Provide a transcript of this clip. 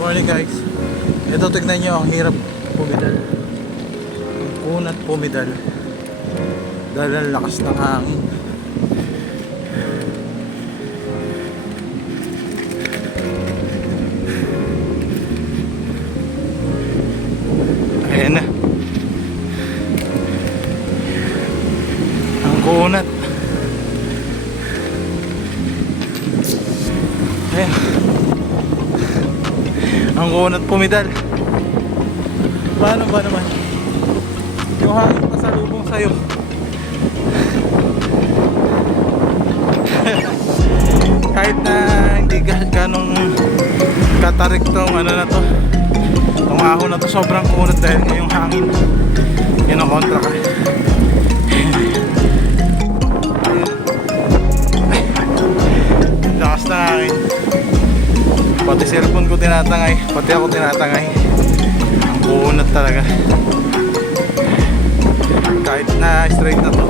Morning guys. Ito tignan nyo, ang hirap pumidal. Ang kunat pumidal. Dahil ang lakas ng hangin. Ayan na. Ang kunat. Ayan. Ang kunat pumidal. Paano ba naman? Yung hangin pasalubong sa'yo. Kahit na hindi ganong katarik tong ano na to, tong ahon na to, sobrang kunat dahil yung hangin yun ang kontra ka. Lakas na hangin. Pati cellphone ko tinatangay, pati ako tinatangay. Ang kunat talaga. Kahit na straight na to,